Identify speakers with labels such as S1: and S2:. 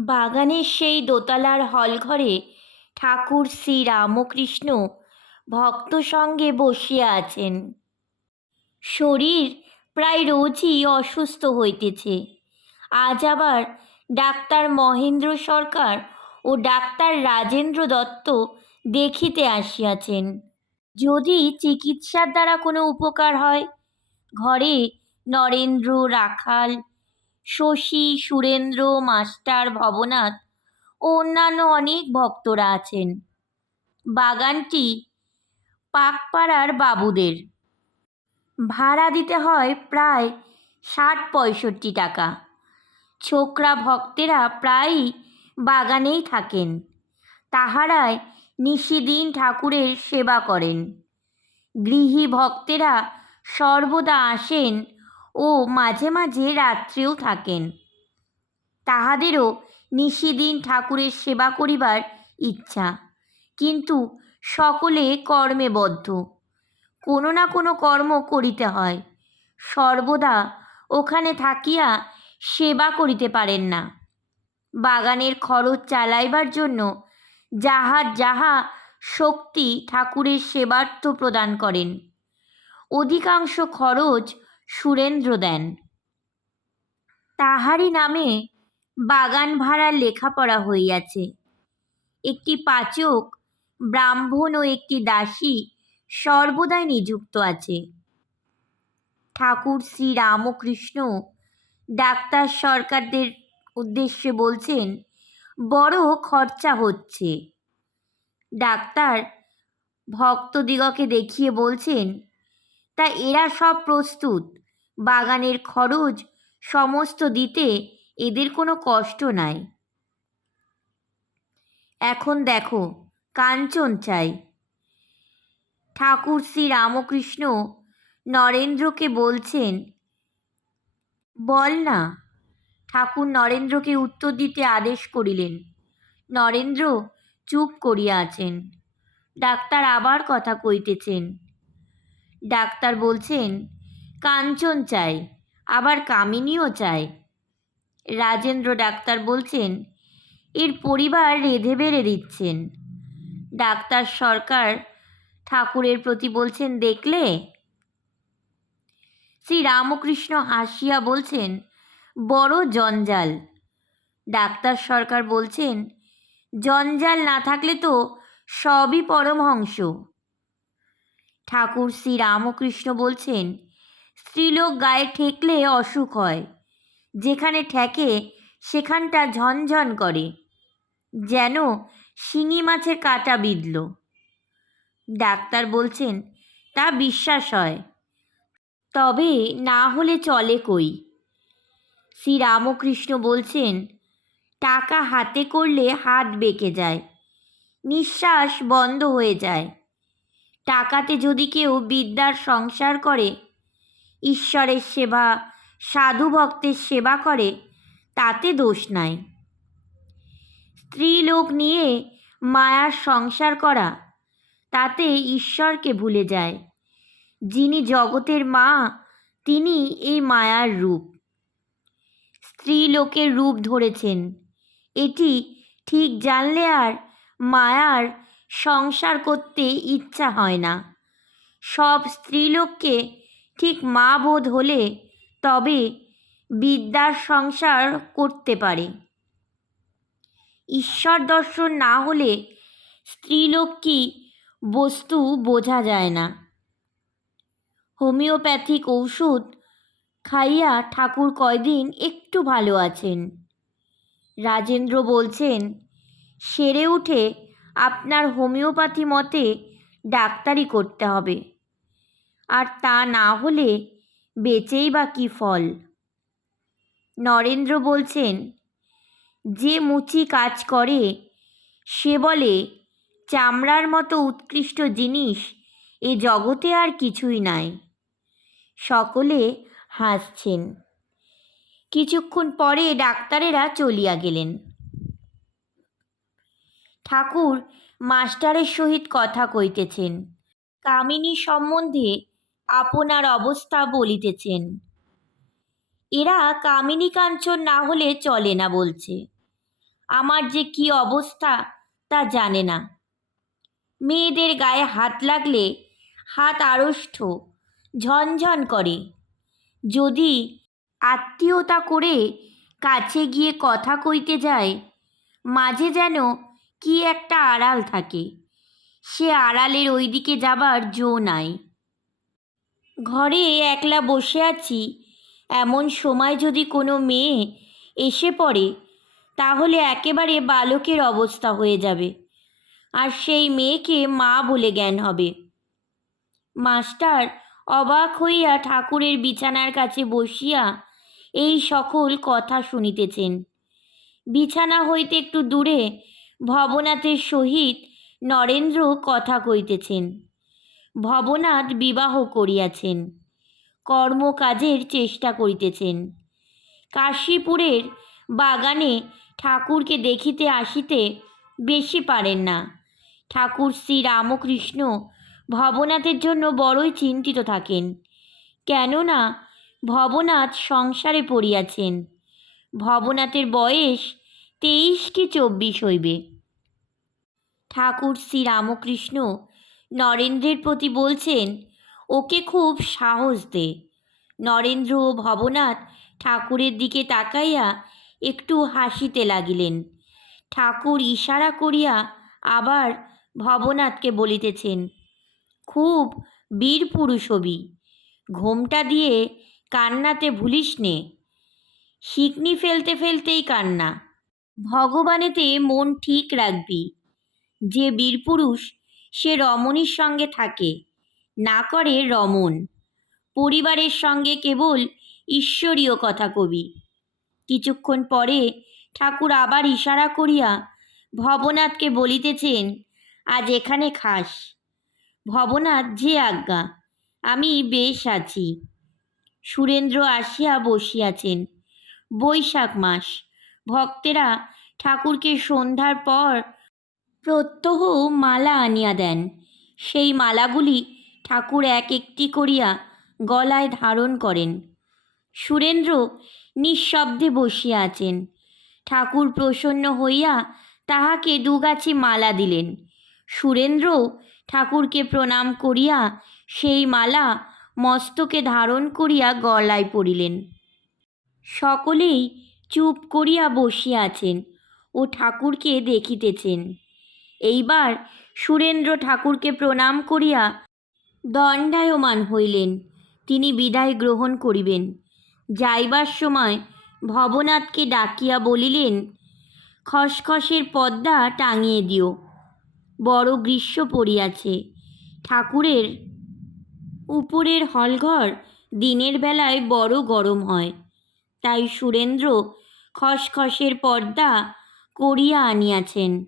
S1: বাগানের সেই দোতলার হলঘরে ঠাকুর শ্রী রামকৃষ্ণ ভক্ত সঙ্গে বসিয়া আছেন। শরীর প্রায় রোজই অসুস্থ হইতেছে। আজ আবার ডাক্তার মহেন্দ্র সরকার ও ডাক্তার রাজেন্দ্র দত্ত দেখিতে আসিয়াছেন। যদি চিকিৎসার দ্বারা কোনো উপকার হয়, ঘরে নরেন্দ্র, রাখাল শশী, সুরেন্দ্র, মাস্টার, ভবনাথ ও অন্যান্য অনেক ভক্তরা আছেন। বাগানটি পাকপাড়ার বাবুদের। ভাড়া দিতে হয় প্রায় ষাট পঁয়ষট্টি টাকা। ছোকরা ভক্তেরা প্রায়ই বাগানেই থাকেন। তাহারাই নিশিদিন ঠাকুরের সেবা করেন। গৃহী ভক্তেরা সর্বদা আসেন ও মাঝে মাঝে রাত্রেও থাকেন। তাহাদেরও নিশিদিন ঠাকুরের সেবা করিবার ইচ্ছা। কিন্তু সকলে কর্মে বদ্ধ। কোনো না কোনো কর্ম করিতে হয়। সর্বদা ওখানে থাকিয়া সেবা করিতে পারেন না। বাগানের খরচ চালাইবার জন্য যাহা যাহা শক্তি ঠাকুরের সেবার্থ প্রদান করেন। অধিকাংশ খরচ সুরেন্দ্র দেন। তাহারই নামে বাগান ভাড়ার লেখাপড়া হইয়াছে। একটি পাচক, ব্রাহ্মণ ও একটি দাসী সর্বদাই নিযুক্ত আছে। ঠাকুর শ্রী রামকৃষ্ণ ডাক্তার সরকারদের উদ্দেশ্যে বলছেন, বড় খরচা হচ্ছে। ডাক্তার ভক্তদিগকে দেখিয়ে বলছেন, তা এরা সব প্রস্তুত। বাগানের খরচ সমস্ত দিতে এদের কোনো কষ্ট নাই। এখন দেখো, কাঞ্চন চাই। ঠাকুর শ্রী রামকৃষ্ণ নরেন্দ্রকে বলছেন, বল না। ঠাকুর নরেন্দ্রকে উত্তর দিতে আদেশ করিলেন। নরেন্দ্র চুপ করিয়া আছেন। ডাক্তার আবার কথা কইতেছেন। ডাক্তার বলছেন কাঞ্চন চাই, আবার কামিনীও চায় রাজেন্দ্র ডাক্তার বলছেন, এর পরিবার রেধে বেড়ে দিচ্ছেন। ডাক্তার সরকার ঠাকুরের প্রতি বলছেন, দেখলে? শ্রী রামকৃষ্ণ হাসিয়া বলছেন, বড় জঞ্জাল। ডাক্তার সরকার বলছেন, জঞ্জাল না থাকলে তো সবই পরমহংস। ঠাকুর শ্রী রামকৃষ্ণ বলছেন স্ত্রীলোক গায়ে ঠেকলে অসুখ হয়। যেখানে ঠেকে, সেখানটা ঝনঝন করে। যেন শিঙি মাছের কাটা বিঁধল। ডাক্তার বলছেন, তা বিশ্বাস হয়। তবে না হলে চলে কই? শ্রী রামকৃষ্ণ বলছেন, টাকা হাতে করলে হাত বেঁকে যায়। নিঃশ্বাস বন্ধ হয়ে যায়। টাকাতে যদি কেউ বিদ্যার সংসার করে ঈশ্বরের সেবা, সাধু ভক্তের সেবা করে, তাতে দোষ নাই। স্ত্রীলোক নিয়ে মায়ার সংসার করা, তাতে ঈশ্বরকে ভুলে যায়। যিনি জগতের মা, তিনি এই মায়ার রূপ। স্ত্রীলোকের রূপ ধরেছেন, এটি ঠিক জানলে আর মায়ার সংসার করতে ইচ্ছা হয় না। সব স্ত্রীলোককে ঠিক মা বোধ হলে তবে বিদ্যার সংসার করতে পারে। ঈশ্বর দর্শন না হলে স্ত্রীলোক কি বস্তু বোঝা যায় না। হোমিওপ্যাথিক ঔষধ খাইয়া ঠাকুর কয়দিন একটু ভালো আছেন। রাজেন্দ্র বলছেন, সেরে উঠে আপনার হোমিওপ্যাথি মতে ডাক্তারি করতে হবে। আর তা না হলে বেঁচেই বা কী ফল? নরেন্দ্র বলছেন, যে মুচি কাজ করে, সে বলে, চামড়ার মতো উৎকৃষ্ট জিনিস এ জগতে আর কিছুই নাই। সকলে হাসছেন। কিছুক্ষণ পরে ডাক্তারেরা চলিয়া গেলেন। ঠাকুর মাস্টারের সহিত কথা কইতেছেন। কামিনী সম্বন্ধে আপনার অবস্থা বলিতেছেন। এরা কামিনী কাঞ্চন না হলে চলে না বলছে। আমার যে কি অবস্থা তা জানে না। মেয়েদের গায়ে হাত লাগলে হাত আড়ষ্ট, ঝনঝন করে। যদি আত্মীয়তা করে কাছে গিয়ে কথা কইতে যায়, মাঝে যেন কি একটা আড়াল থাকে। সে আড়ালের ওইদিকে যাবার জো নাই। ঘরে একলা বসে আছি। এমন সময় যদি কোনো মেয়ে এসে পড়ে, তাহলে একেবারে বালকের অবস্থা হয়ে যাবে। আর সেই মেয়েকে মা বলে জ্ঞান হবে। মাস্টার অবাক হইয়া ঠাকুরের বিছানার কাছে বসিয়া এই সকল কথা শুনিতেছেন। বিছানা হইতে একটু দূরে ভবনাথের সহিত নরেন্দ্র কথা কইতেছেন। ভবনাথ বিবাহ করিয়াছেন। কর্মকাজের চেষ্টা করিতেছেন। কাশীপুরের বাগানে ঠাকুরকে দেখিতে আসিতে বেশি পারেন না। ঠাকুর শ্রী রামকৃষ্ণ ভবনাথের জন্য বড়ই চিন্তিত থাকেন। কেননা ভবনাথ সংসারে পড়িয়াছেন। ভবনাথের বয়স তেইশ কি চব্বিশ হইবে। ঠাকুর শ্রী রামকৃষ্ণ নরেন্দ্রের প্রতি বলছেন, ওকে খুব সাহস দে। নরেন্দ্র ও ভবনাথ ঠাকুরের দিকে তাকাইয়া একটু হাসিতে লাগিলেন। ঠাকুর ইশারা করিয়া আবার ভবনাথকে বলিতেছেন, খুব বীর পুরুষ হবি, ঘোমটা দিয়ে কান্নাতে ভুলিস নে। শিকনি ফেলতে ফেলতেই কান্না। ভগবানেতে মন ঠিক রাখবি। যে বীরপুরুষ সে রমণীর সঙ্গে থাকে, না করে রমণ। পরিবারের সঙ্গে কেবল ঈশ্বরীয় কথা কবি। কিছুক্ষণ পরে ঠাকুর আবার ইশারা করিয়া ভবনাথকে বলিতেছেন, আজ এখানে খাস। ভবনাথ, যে আজ্ঞা, আমি বেশ আছি সুরেন্দ্র আসিয়া বসিয়াছেন। বৈশাখ মাস, ভক্তেরা ঠাকুরকে সন্ধ্যার পর প্রত্যহ মালা আনিয়া দেন। সেই মালাগুলি ঠাকুর এক একটি করিয়া গলায় ধারণ করেন। সুরেন্দ্র নিঃশব্দে বসিয়া আছেন। ঠাকুর প্রসন্ন হইয়া তাহাকে দুগাছি মালা দিলেন। সুরেন্দ্র ঠাকুরকে প্রণাম করিয়া সেই মালা মস্তকে ধারণ করিয়া গলায় পড়িলেন। সকলেই চুপ করিয়া বসিয়া আছেন ও ঠাকুরকে দেখিতেছেন। এইবার সুরেন্দ্র ঠাকুরকে প্রণাম করিয়া দণ্ডায়মান হইলেন। তিনি বিদায় গ্রহণ করিবেন। যাইবার সময় ভবনাথকে ডাকিয়া বলিলেন, খসখসের পর্দা টাঙিয়ে দিও, বড় গ্রীষ্ম পড়িয়াছে। ঠাকুরের উপরের হলঘর দিনের বেলায় বড় গরম হয়। তাই সুরেন্দ্র খসখসের পর্দা করিয়া আনিয়াছেন।